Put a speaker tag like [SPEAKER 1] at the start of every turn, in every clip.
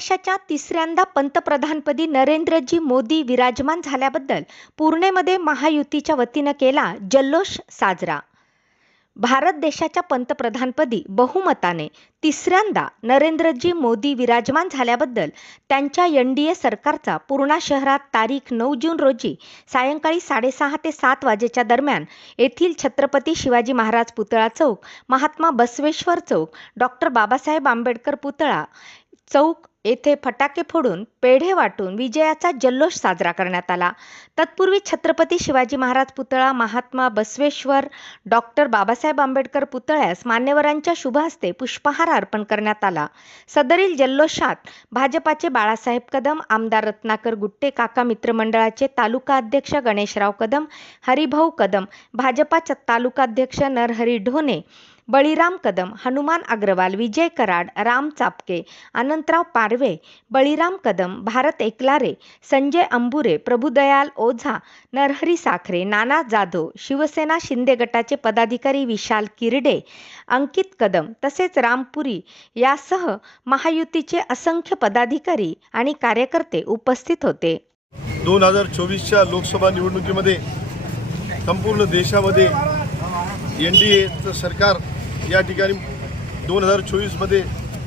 [SPEAKER 1] देशाच्या तिसऱ्यांदा पंतप्रधानपदी नरेंद्रजी मोदी विराजमान झाल्याबद्दल पुणेमध्ये महायुतीच्या वतीनं केला जल्लोष साजरा. भारत देशाच्या पंतप्रधानपदी बहुमताने तिसऱ्यांदा नरेंद्रजी मोदी विराजमान झाल्याबद्दल त्यांच्या एन डी ए सरकारचा पूर्णा शहरात तारीख नऊ जून रोजी सायंकाळी साडेसहा ते सात वाजेच्या दरम्यान येथील छत्रपती शिवाजी महाराज पुतळा चौक महात्मा बसवेश्वर चौक डॉक्टर बाबासाहेब आंबेडकर पुतळा चौक येथे फटाके फोडून पेढे वाटून विजयाचा जल्लोष साजरा करण्यात आला. तत्पूर्वी छत्रपती शिवाजी महाराज पुतळा महात्मा बसवेश्वर डॉक्टर बाबासाहेब आंबेडकर पुतळ्यास मान्यवरांच्या शुभ हस्ते पुष्पहार अर्पण करण्यात आला. सदरील जल्लोषात भाजपाचे बाळासाहेब कदम आमदार रत्नाकर गुट्टे काका मित्रमंडळाचे तालुका अध्यक्ष गणेशराव कदम हरिभाऊ कदम भाजपाच्या तालुकाध्यक्ष नरहरी ढोणे बळीराम कदम हनुमान अग्रवाल विजय कराड राम चापके अनंतराव पारवे बळीराम कदम भारत एकलारे संजय अंबुरे प्रभुदयाल ओझा नरहरी साखरे नाना जाधव शिवसेना शिंदे गटाचे पदाधिकारी विशाल किरडे अंकित कदम तसेच रामपुरी यासह महायुतीचे असंख्य पदाधिकारी आणि कार्यकर्ते उपस्थित होते.
[SPEAKER 2] दोन हजार चोवीसच्या लोकसभा निवडणुकीमध्ये संपूर्ण देशामध्ये एन डी एचं सरकार या ठिकाणी दोन हजार चोवीसमध्ये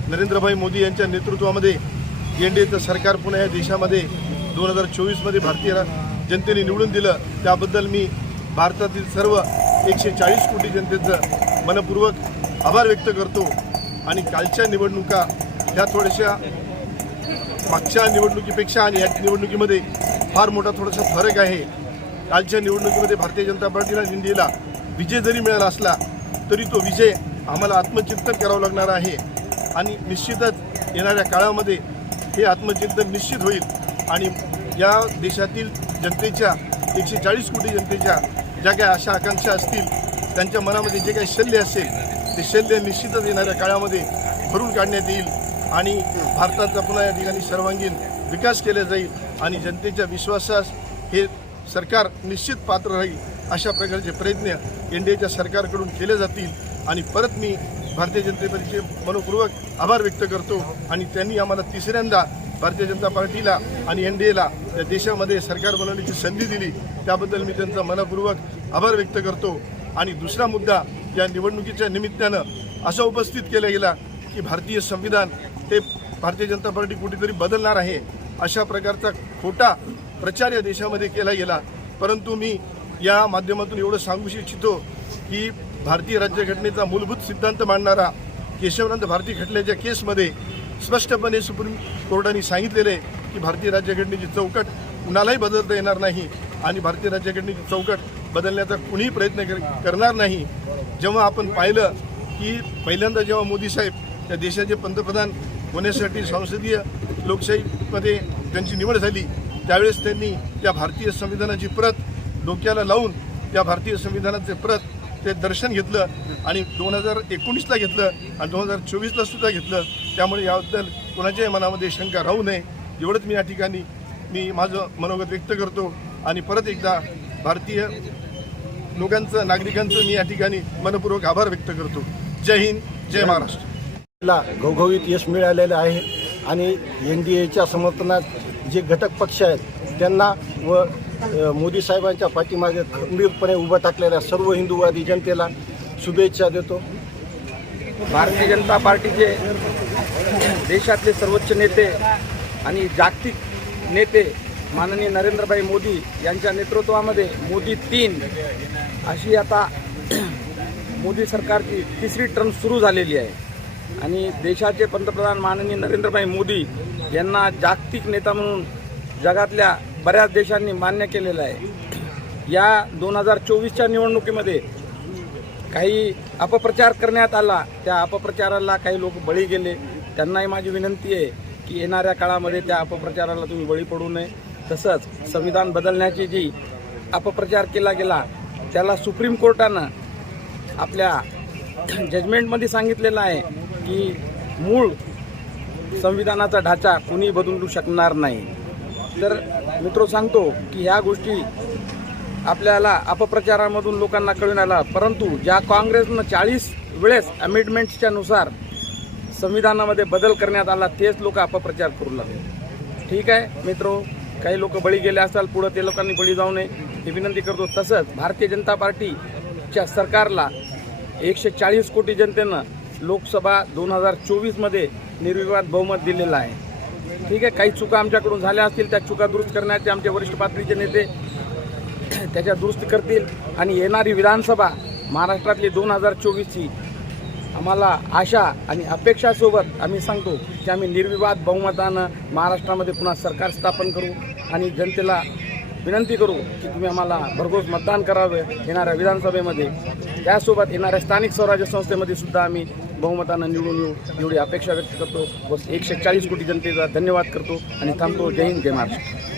[SPEAKER 2] नरेंद्रभाई मोदी यांच्या नेतृत्वामध्ये एन डी एचं सरकार पुन्हा या देशामध्ये दोन हजार चोवीसमध्ये भारतीय जनतेने निवडून दिलं. त्याबद्दल मी भारतातील सर्व एकशे चाळीस कोटी जनतेचं मनपूर्वक आभार व्यक्त करतो. आणि कालच्या निवडणुका ह्या थोड्याशा मागच्या निवडणुकीपेक्षा आणि या निवडणुकीमध्ये फार मोठा थोडासा फरक आहे. कालच्या निवडणुकीमध्ये भारतीय जनता पार्टीला इंडियाला विजय जरी मिळाला असला तरी तो विजय आम्हाला आत्मचिंतन करावं लागणार आहे. आणि निश्चितच येणाऱ्या काळामध्ये हे आत्मचिंतन निश्चित होईल. आणि या देशातील जनतेच्या एकशे चाळीस कोटी जनतेच्या ज्या काही आशा आकांक्षा असतील त्यांच्या मनामध्ये जे काही शल्य असेल ते शल्य निश्चितच येणाऱ्या काळामध्ये भरून काढण्यात येईल. आणि भारताचा पुन्हा या ठिकाणी सर्वांगीण विकास केला जाईल. आणि जनतेच्या विश्वासास हे सरकार निश्चित पात्र राहील. अशा प्रकारचे प्रयत्न एन डी एच्या सरकारकडून केले जातील. आणि परत मी भारतीय जनते पार्टीचे मनपूर्वक आभार व्यक्त करतो. आणि त्यांनी आम्हाला तिसऱ्यांदा भारतीय जनता पार्टीला आणि एन डी एला या देशामध्ये सरकार बनवण्याची संधी दिली. त्याबद्दल मी त्यांचा मनपूर्वक आभार व्यक्त करतो. आणि दुसरा मुद्दा या निवडणुकीच्या निमित्तानं असा उपस्थित केला गेला की भारतीय संविधान हे भारतीय जनता पार्टी कुठेतरी बदलणार आहे अशा प्रकारचा खोटा प्रचार या देशामध्ये केला गेला. परंतु मी या माध्यमातून एवढं सांगू इच्छितो की भारतीय राज्यघटनेचा मूलभूत सिद्धांत मांडणारा केशवनंद भारती खटल्याच्या केसमध्ये स्पष्टपणे सुप्रीम कोर्टाने सांगितलेलं आहे की भारतीय राज्यघटनेची चौकट कुणालाही बदलता येणार नाही आणि भारतीय राज्यघटनेची चौकट बदलण्याचा कुणीही प्रयत्न कर करणार नाही. जेव्हा आपण पाहिलं की पहिल्यांदा जेव्हा मोदी साहेब या देशाचे पंतप्रधान होण्यासाठी संसदीय लोकशाहीमध्ये त्यांची निवड झाली त्यावेळेस त्यांनी त्या भारतीय संविधानाची प्रत डोक्याला लावून त्या भारतीय संविधानाचे प्रत ते दर्शन घेतलं आणि दोन हजार एकोणीसला घेतलं आणि दोन हजार चोवीसला सुद्धा घेतलं. त्यामुळे याबद्दल कोणाच्याही मनामध्ये शंका राहू नये. एवढंच मी या ठिकाणी मी माझं मनोगत व्यक्त करतो आणि परत एकदा भारतीय लोकांचं नागरिकांचं मी या ठिकाणी मनपूर्वक आभार व्यक्त करतो. जय हिंद जय महाराष्ट्र.
[SPEAKER 3] ला घवघवीत यश मिळालेलं आहे आणि एन डी एच्या समर्थनात जे घटक पक्ष आहेत त्यांना व मोदी साहेबांच्या पाठीमागे खंबीरपणे उभं टाकलेल्या सर्व हिंदूवादी जनतेला शुभेच्छा देतो.
[SPEAKER 4] भारतीय जनता पार्टीचे देशातले सर्वोच्च नेते आणि जागतिक नेते माननीय नरेंद्रभाई मोदी यांच्या नेतृत्वामध्ये मोदी तीन. अशी आता मोदी सरकारची तिसरी टर्म सुरू झालेली आहे. आणि देशाचे पंतप्रधान माननीय नरेंद्रभाई मोदी यांना जागतिक नेता म्हणून जगातल्या बऱ्याच देशांनी मान्य केलेलं आहे. या दोन हजार चोवीसच्या निवडणुकीमध्ये काही अपप्रचार करण्यात आला. त्या अपप्रचाराला काही लोक बळी गेले. त्यांनाही माझी विनंती आहे की येणाऱ्या काळामध्ये त्या अपप्रचाराला तुम्ही बळी पडू नये. तसंच संविधान बदलण्याची जी अपप्रचार केला गेला त्याला सुप्रीम कोर्टानं आपल्या जजमेंटमध्ये सांगितलेलं आहे की मूळ संविधानाचा ढाचा कुणी बदलू शकणार नाही. तर मित्र सांगतो की ह्या गोष्टी आपल्याला अपप्रचारामधून लोकांना कळून आला परंतु ज्या काँग्रेसनं चाळीस वेळेस अमेंडमेंट्सच्या नुसार संविधानामध्ये बदल करण्यात आला तेच लोक अपप्रचार करू लागले. ठीक आहे मित्रो काही लोक बळी गेले असाल पुढं ते लोकांनी बळी जाऊ नये. ही विनंती करतो तसंच भारतीय जनता पार्टीच्या सरकारला एकशे चाळीस कोटी जनतेनं लोकसभा दोन हजार चोवीसमध्ये निर्विवाद बहुमत दिलेलं आहे. ठीक आहे काही चुका आमच्याकडून झाल्या असतील त्या चुका दुरुस्त करण्याचे आमचे वरिष्ठ पातळीचे नेते त्याच्या दुरुस्त करतील. आणि येणारी विधानसभा महाराष्ट्रातली दोन हजार चोवीसची आम्हाला आशा आणि अपेक्षासोबत आम्ही सांगतो की आम्ही निर्विवाद बहुमतानं महाराष्ट्रामध्ये पुन्हा सरकार स्थापन करू आणि जनतेला विनंती करू की तुम्ही आम्हाला भरघोस मतदान करावं येणाऱ्या विधानसभेमध्ये. त्यासोबत येणाऱ्या स्थानिक स्वराज्य संस्थेमध्ये सुद्धा आम्ही बहुमतानं निवडून येऊ एवढी अपेक्षा व्यक्त करतो. व एकशे चाळीस कोटी जनतेचा धन्यवाद करतो आणि थांबतो. जय हिंद जय महाराष्ट्र.